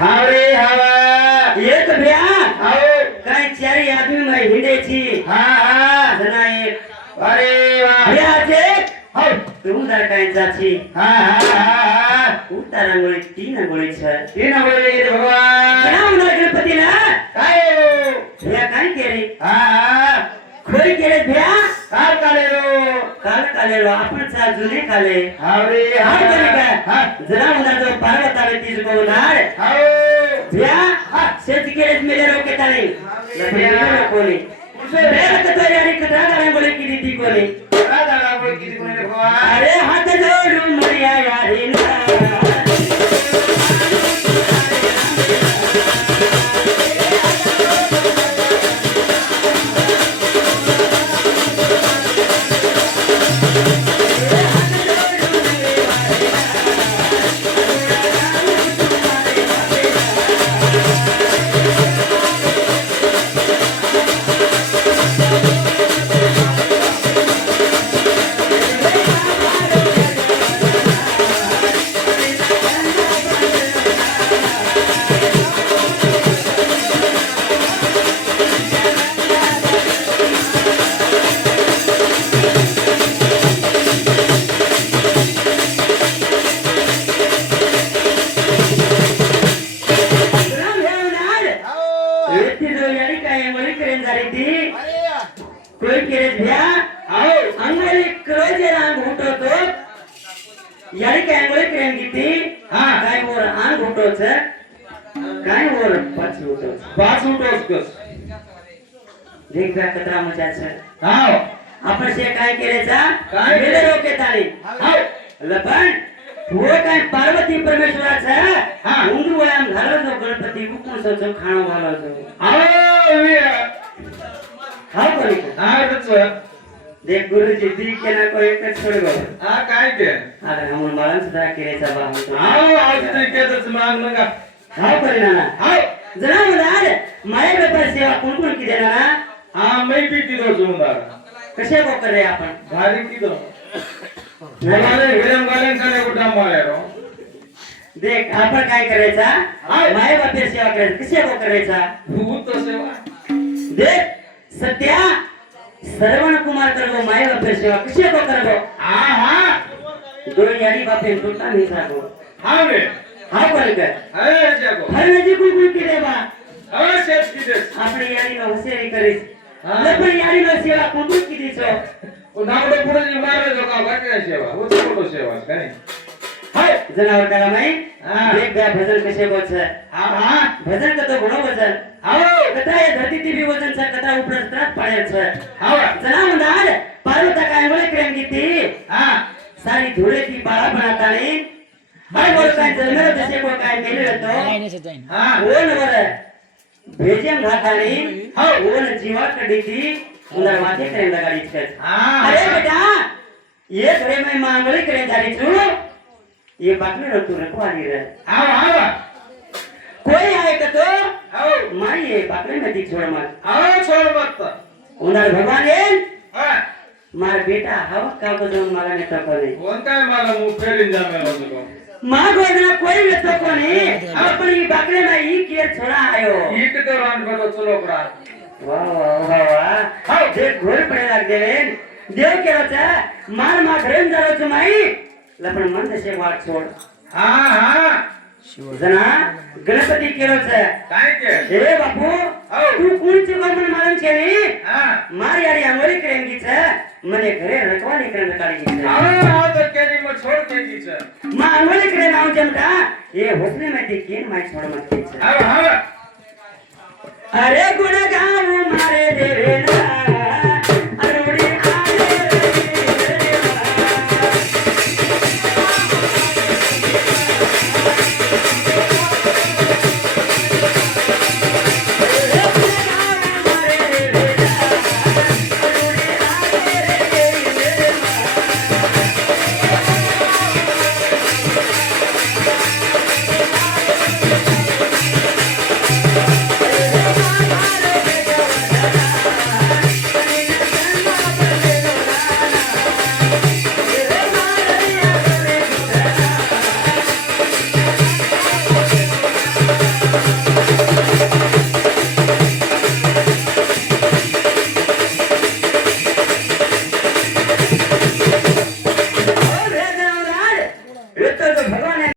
हावरे हवा एक भ्या आओ काय चारी आदमी में हिंडे छी हाँ जना एक अरे वाह भ्या जे हाउ તું તાર કાઈ જાછી हाँ ઉતાર અંગોળી તીન અંગોળી છે तीन बोले भगवान જણાવ ના ગણપતિ ના काय ભ્યા કાઈ કેરે हाँ खोई केरे भ्या काल काले रो કાલ કાલે રો આપણ ચા જુને કાલે हावरे हाय बरी का हाँ जणाव ना जो पार्वत आवे तीज को नार हाउ भ्या सेज केरे मेले रो के ताले लपडी कोनी मेरे तो यारी कथा गाने बोले की दीदी कोनी दादा बोल किती कोणी भगवान अरे हाथ जोड़ू मरिया यारी ना कोई केरे भ्या आओ अंगोली क्रोजे रांग उठो तो यारी काय अंगोली करेन गीती हाँ काय मोर आंग उठो छ काय मोर पाछ उठो पाच उठोस कस देख बा कतरा मजा छ हाउ आपण से काय केरेचा काय? मेले रोके ताली हाउ लपण वो काय पार्वती परमेश्वराचा हाँ. उंदू वयाम घालो जो गणपती उकून सो खाणो घालो जो आओ वे खाओ करी हाँ तत्व देख गुरुजी दी के ना कोई एक छोड़ गो हाँ काय ते अरे हम मरण सदा केरेचा बा हम आओ आज ते केतच माग नका खाओ करी ना हाउ जरा उदार माये व्यापार सेवा कोण कोण की देना ना हाँ मैं भी किदो जुमदार कसे को करे आपण भारी किदो हमारे विरम गालन करे कुठा मारो देख आपण काय करायचा हाय. माये व्यापार सेवा करायचा कसे को करायचा भूत सेवा देख सत्या श्रवण कुमार करबो माये व्यापार सेवा कसे को करबो हाँ हाँ दो यारी बापे टूटा नहीं सागो हाँ वे हा कोण कर अरे जागो हर नदी कुल की रे बा अरे शेत किदेस આપણે યારીનો હોશિયારી કરીશ હા. લપણ યારીનો સેવા કોણ કીધી છો ओ नागडो पुढे जी मारे जो का वाटण्या सेवा वो छोटो सेवा काय हाय जनावर काला माई હા. देख बे भजन कसे बोल છે हाँ हाँ भजन कतो घणो वजन आओ कथा એ ધરતી થી બી વજન છે કथा ઉપર ત્રાસ પાડે છે हाँ જનાવર પાર્વતા કાય બોલે પ્રેમ ગીતી हाँ સારી ધૂળે થી બાળા બનાતાણી હાય બોલ કાય જન્મેલો દશે કોઈ કાય મેલ્યો હતો हाँ ઓન વર ભેજેમ ઘાટાણી हाँ ઓન જીવા કડી થી ઉંદર માથે કરે લગાડી છે हाँ अरे बेटा ये घरे में मांगली करे जा रही छू ये बाकले रो तू रखवाली रे आओ आओ कोई आए का तो आओ माई ये बाकले में दिख छोड़ मत आओ छोड़ मत उनर भगवान ये हाँ मार बेटा हवा का बदन माला ने तो कोनी वन काय मला मुख फेरीन जामे रोजको मां गोदना कोई न तो कोनी अपनी बाकले में ई के छोड़ा आयो ईट तो रान बरो चलो पड़ा वाह वाह वाह वाह हाउ देख घोर पड़े लग देन देव के रोचा मार मा घरे में जारो छमाई लपन मन से वाट छोड़ हाँ हाँ जना गणपति केरो छे काय के ए बापू आओ तू कोण चे मन मारन छे नी हाँ मार यारी आंगोली करेंगी छे मने घरे रखवाली करे काढी छे आओ आओ तो केरी में छोड़ देगी छे मां आंगोली करे नाउ जमता ये होसले में दी केन माई छोड़ मत छे आओ आओ अरे गुण गाऊ मारे देवे